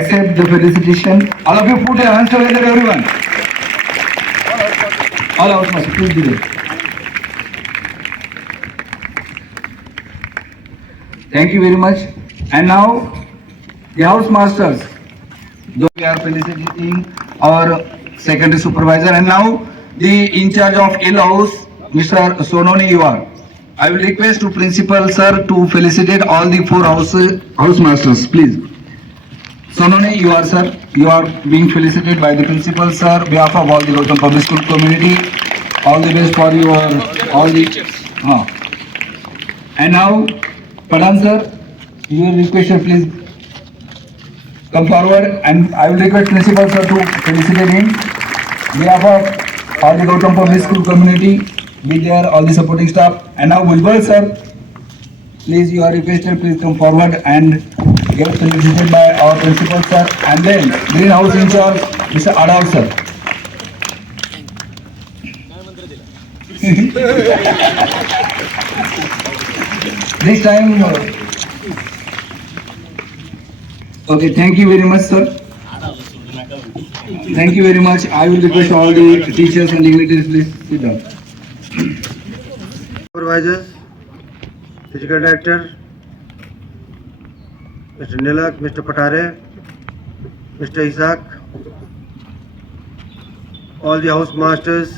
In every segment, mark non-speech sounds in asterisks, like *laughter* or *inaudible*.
accept the felicitation. All of you put your hands together, everyone. All out, please. Thank you very much. And now, the house masters. We are felicitating our secondary supervisor and now the in charge of ill house, Mr. Sononi you are. I will request to principal sir to felicitate all the four house, house masters, please. Sononi, you are sir, you are being felicitated by the principal sir, behalf of all the Gautam Public School community. All the best for your, all the, uh. And now, Pradhan sir, you are requested please come forward and I will request principal sir to felicitate him. Behalf of all the Gautam Public School community, be there, all the supporting staff. And now Bhujbal sir, please you are requested, please come forward and get felicitated by our principal sir. And then greenhouse in charge, Mr. Adav sir. *laughs* This time, okay, thank you very much, sir. Thank you very much. I will request all the teachers and dignitaries, please sit down. supervisors, physical director, Mr. Nilak, Mr. Patare, Mr. Isaac, all the house masters,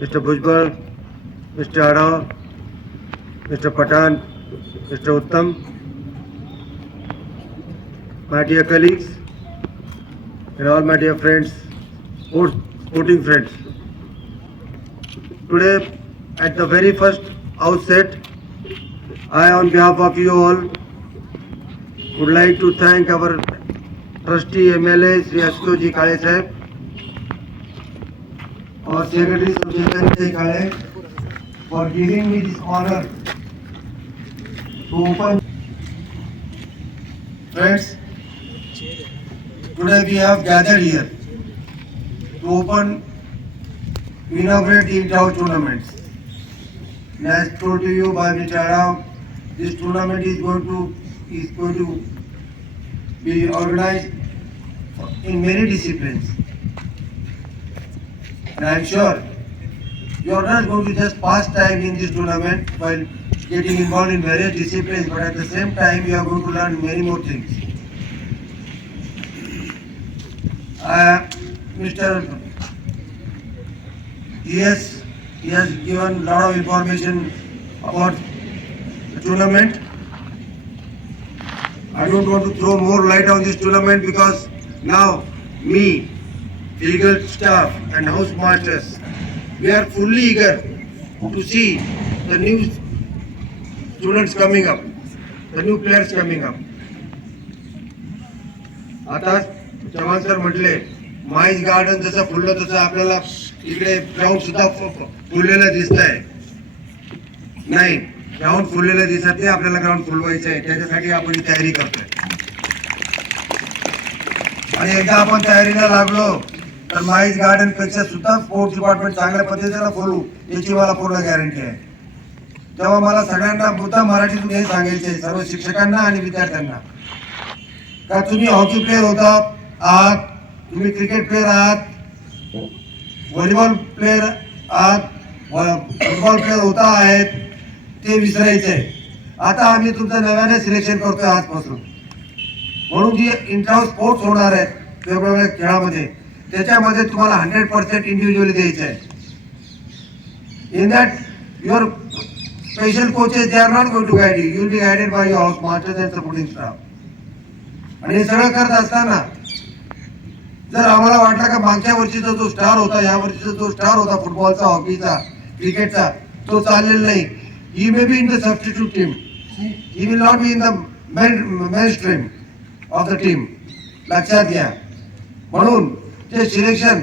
Mr. Bhujbal, Mr. Adao, Mr. Patan, Mr. Uttam, my dear colleagues, and all my dear friends, sport- sporting friends. Today, at the very first outset, I, on behalf of you all, would like to thank our trustee MLA Sri Ashutoji Kale Sahib, our secretary Chetan Ji Kale, for giving me this honor to open. Friends, today we have gathered here to open inaugurate the inter tournaments. And as told to you by Mr. Rao, this tournament is going to is going to be organized in many disciplines. And I am sure you are not going to just pass time in this tournament while getting involved in various disciplines, but at the same time you are going to learn many more things. Uh, Mr. Yes, he has given a lot of information about the tournament. I don't want to throw more light on this tournament because now me, legal staff and house masters, we are fully eager to see the new students coming up, the new players coming up. आता Chavan sir म्हटले माईज garden जसं फुललं तसं आपल्याला इकडे ground सुद्धा फुललेलं दिसत आहे नाही ग्राउंड फुललेलं दिसत नाही आपल्याला ग्राउंड फुलवायचं आहे. त्याच्यासाठी आपण ही तयारी करतोय. आणि एकदा आपण तयारीला लागलो तर माईज गार्डनपेक्षा सुद्धा स्पोर्ट्स डिपार्टमेंट चांगल्या पद्धतीला फुलू याची मला पूर्ण गॅरंटी आहे. तेव्हा मला सगळ्यांना मुद्दा मराठीतून हे सांगायचे आहे, सर्व शिक्षकांना आणि विद्यार्थ्यांना. का तुम्ही हॉकी प्लेअर होता आहात तुम्ही क्रिकेट प्लेअर आहात व्हॉलीबॉल प्लेअर आहात फुटबॉल प्लेअर होता आहेत ते विसरायचे आता आम्ही तुमचं नव्याने सिलेक्शन करतोय आजपासून. म्हणून जी इंटरहाऊस स्पोर्ट्स होणार आहेत वेगवेगळ्या खेळामध्ये त्याच्यामध्ये तुम्हाला हंड्रेड पर्सेंट इंडिव्हिज्युअली द्यायचं आहे in that your special coaches they are not going to guide you you'll be guided by your house masters and supporting staff आणि हे सगळं करत असताना जर आम्हाला वाटलं का मागच्या वर्षीचा जो स्टार होता या वर्षीचा जो स्टार होता फुटबॉलचा हॉकीचा क्रिकेटचा तो चाललेला नाही. He may be in the substitute team he will not be in the main stream of the team लक्षात घ्या म्हणून ते सिलेक्शन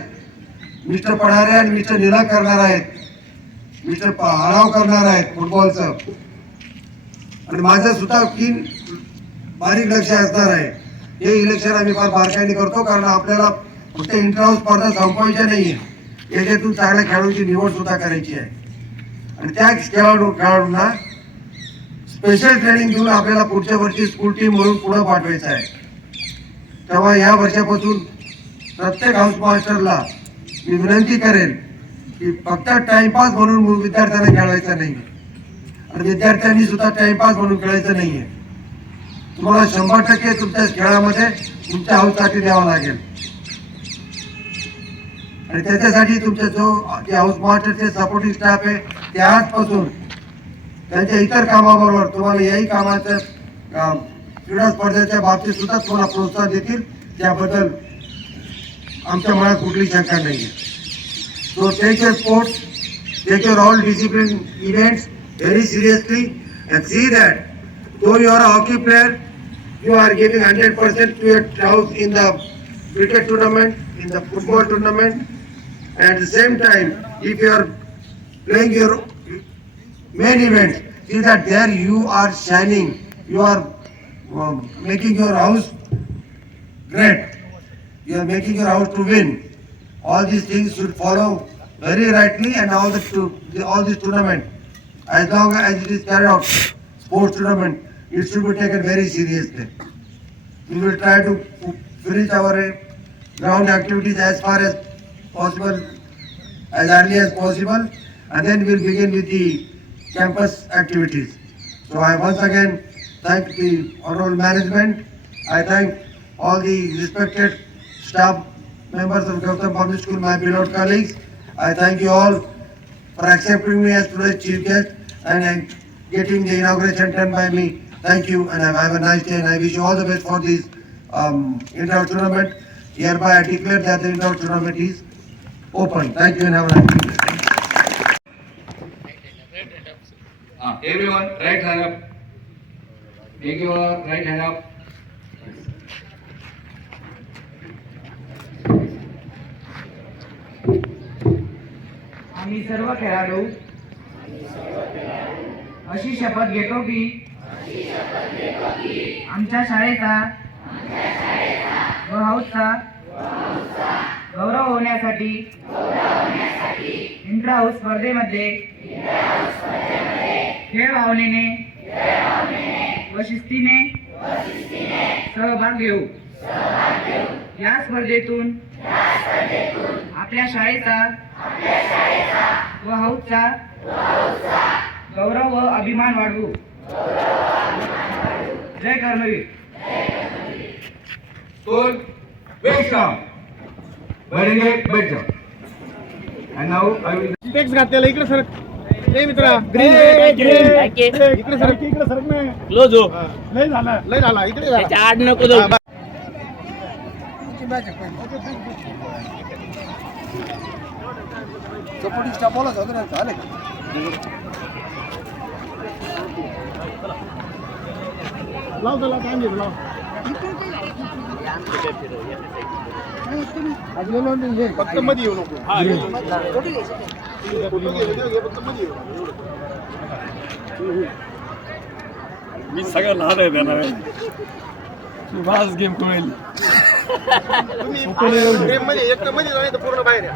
मिस्टर पढारे आणि मिस्टर निरा करणार आहेत मिस्टर आराव करणार आहेत फुटबॉलचं आणि माझं सुद्धा तीन बारीक लक्ष असणार आहे. हे इलेक्शन आम्ही फार बारकाईने करतो कारण आपल्याला फक्त इंटरहाऊस स्पर्धा संपवायच्या आहे याच्यातून चांगल्या खेळाडूंची निवड सुद्धा करायची आहे. आणि त्या खेळाडू खेळाडूंना स्पेशल ट्रेनिंग देऊन आपल्याला पुढच्या वर्षी स्कूल टीम म्हणून पुढे पाठवायचं आहे. तेव्हा या वर्षापासून प्रत्येक हाऊस मास्टरला मी विनंती करेन की फक्त टाइमपास म्हणून विद्यार्थ्यांना खेळवायचा नाही. आणि विद्यार्थ्यांनी सुद्धा टाइमपास म्हणून खेळायचं आहे तुम्हाला शंभर टक्के तुमच्या खेळामध्ये तुमच्या हाऊससाठी द्यावं लागेल. आणि त्याच्यासाठी तुमचा जो हाऊस मास्टरचे सपोर्टिंग स्टाफ आहे ते आजपासून त्यांच्या इतर कामाबरोबर तुम्हाला याही कामाचं क्रीडा स्पर्धेच्या बाबतीत सुद्धा तुम्हाला प्रोत्साहन देतील त्याबद्दल आमच्या मनात कुठली शंका नाही आहे so take your sports take your all discipline events very seriously and see that though you are a hockey player you are giving hundred percent to your house in the cricket tournament in the football tournament At the same time, if you are playing your main event, see that there you are shining, you are um, making your house great. You are making your house to win. All these things should follow very rightly and all the, to, the all this tournament, as long as it is carried out, sports tournament, it should be taken very seriously. We will try to finish our ground activities as far as possible, as early as possible, and then we'll begin with the campus activities. So I once again thank the honorable management. I thank all the respected staff members of Gautam Public School, my beloved colleagues. I thank you all for accepting me as today's chief guest and getting the inauguration done by me. Thank you and I have a nice day and I wish you all the best for this um, indoor tournament. Hereby I declare that the indoor tournament is open. Thank you and have a nice day. Uh, everyone, right hand up. Make your right hand up. आम्ही सर्व खेळाडू अशी शपथ घेतो की आमच्या शाळेचा व हाऊसचा गौरव होण्यासाठी इंट्रा हाऊस स्पर्धेमध्ये खेळ भावनेने व शिस्तीने सहभाग घेऊ. या स्पर्धेतून आपल्या शाळेचा व हाऊसचा गौरव व अभिमान वाढवू. जय कर्मवीर Stool, बढ़ेंगे बैठ जाओ. घातलेला इकडे सर ए मित्रा ग्रीन इकडे सर इकडे सर क्लोज हो. लय झाला. लय झाला. इकडे झाला. त्याच्या आड नको जाऊ. सपोर्टिंग स्टाफ बोला जाऊ ना चालेल लाव त्याला काय नाही लाव. फक्त मध्ये येऊ नको. फक्त मध्ये येऊ मी सगळं लहान आहे त्यांना माझ गेम खेळली तुम्ही फ्रेममध्ये एक तर मध्ये नाही तर पूर्ण बाहेर या.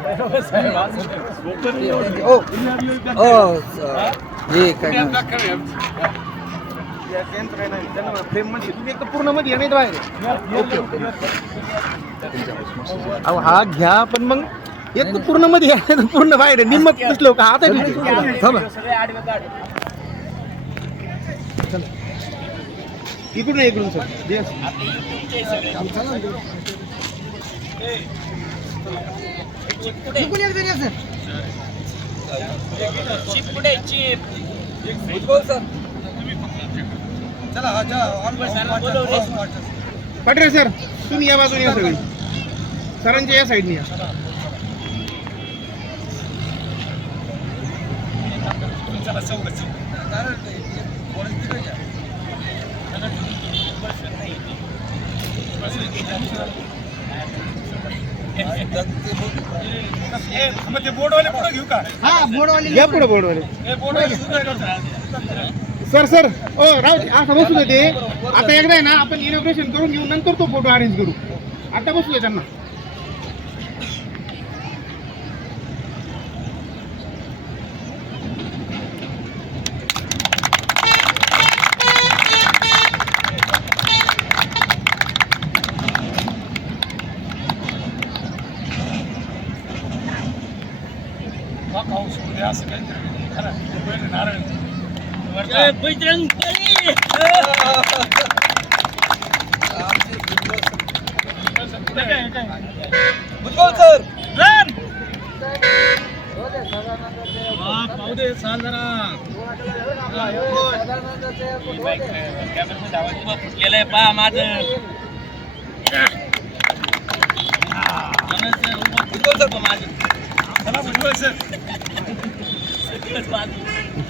अहो हा घ्या पण मग एक तर पूर्णमध्ये या, नाही तर पूर्ण बाहेर आहे. निम्मत दिसलो का? आता थांबा. इकडून या, इकडून सर. Yes. पटरे सर तुम्ही या बाजूने या सगळी सरांच्या या साईडने या या पुढे बोर्डवाले सर सर. ओ राहू दे, असं बसू दे ते. आता एकदा आहे ना आपण इनॉग्रेशन करून घेऊन नंतर तो फोटो अरेंज करू. आता बसू दे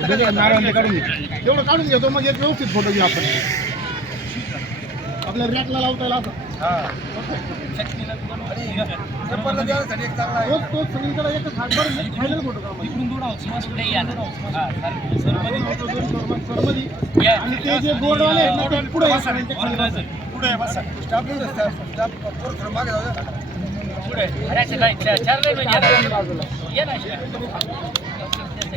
नारळ काढून घे तेवढं काढून घेतो मग एक व्यवस्थित फोटो घेऊ आपण. आपल्या रॅकला लावता येईल तोच तोच सगळीकडे एकच हात बरं फायनल फोटो का आणि ते जे बोर्डवाले आहेत ना ते पुढे या सगळ्यांच्या खाली बसा. पुढे बसा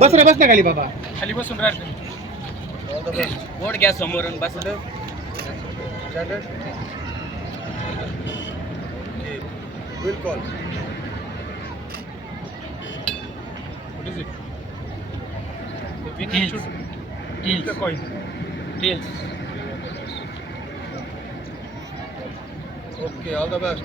बस रे बस ना खाली बाबा. खाली बसून राहते बोर्ड घ्या समोरून बस okay all the best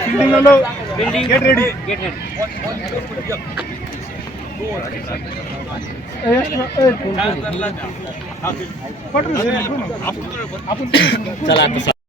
fielding आलो गेट रेडी गेट पटकन चला आता